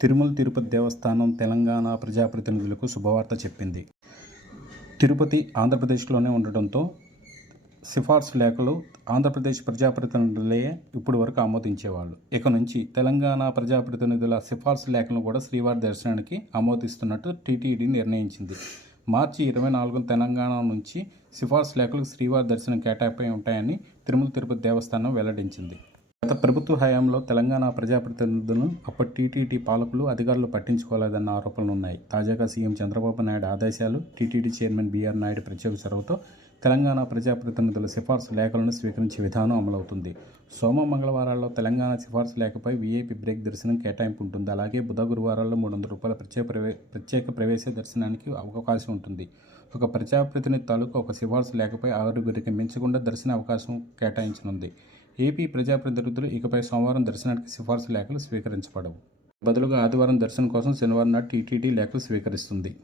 తిరుమల తిరుపతి దేవస్థానం తెలంగాణ ప్రజాప్రతినిధులకు శుభవార్త చెప్పింది. తిరుపతి ఆంధ్రప్రదేశ్లోనే ఉండటంతో సిఫార్సు లేఖలు ఆంధ్రప్రదేశ్ ప్రజాప్రతినిధులే ఇప్పటి వరకు ఆమోదించేవాళ్ళు. ఇక నుంచి తెలంగాణ ప్రజాప్రతినిధుల సిఫార్సు లేఖలను కూడా శ్రీవారి దర్శనానికి ఆమోదిస్తున్నట్టు టీటీడీ నిర్ణయించింది. మార్చి ఇరవై నాలుగున తెలంగాణ నుంచి సిఫార్సు లేఖలకు శ్రీవారి దర్శనం కేటాయింపై ఉంటాయని తిరుమల తిరుపతి దేవస్థానం వెల్లడించింది. గత ప్రభుత్వ హయాంలో తెలంగాణ ప్రజాప్రతినిధులను అప్పటి టీటీడీ పాలకులు అధికారులు పట్టించుకోలేదన్న ఆరోపణలు ఉన్నాయి. తాజాగా సీఎం చంద్రబాబు నాయుడు ఆదేశాలు టీటీడీ చైర్మన్ బీఆర్ నాయుడు ప్రత్యేక చొరవతో తెలంగాణ ప్రజాప్రతినిధుల సిఫార్సు లేఖలను స్వీకరించే విధానం అమలవుతుంది. సోమ మంగళవారాల్లో తెలంగాణ సిఫార్సు లేఖపై వీఐపీ బ్రేక్ దర్శనం కేటాయింపు ఉంటుంది. అలాగే బుధ గురువారాల్లో మూడు వందల రూపాయల ప్రత్యేక ప్రవే ప్రత్యేక ప్రవేశ దర్శనానికి అవకాశం ఉంటుంది. ఒక ప్రజాప్రతినిధి తాలూకు ఒక సిఫార్సు లేఖపై ఆరుగురికి మించకుండా దర్శన అవకాశం కేటాయించనుంది. ఏపీ ప్రజాప్రతినిధులు ఇకపై సోమవారం దర్శనానికి సిఫార్సు లేఖలు స్వీకరించబడవు. బదులుగా ఆదివారం దర్శనం కోసం శనివారం నాటి టీటీడీ లేఖలు స్వీకరిస్తుంది.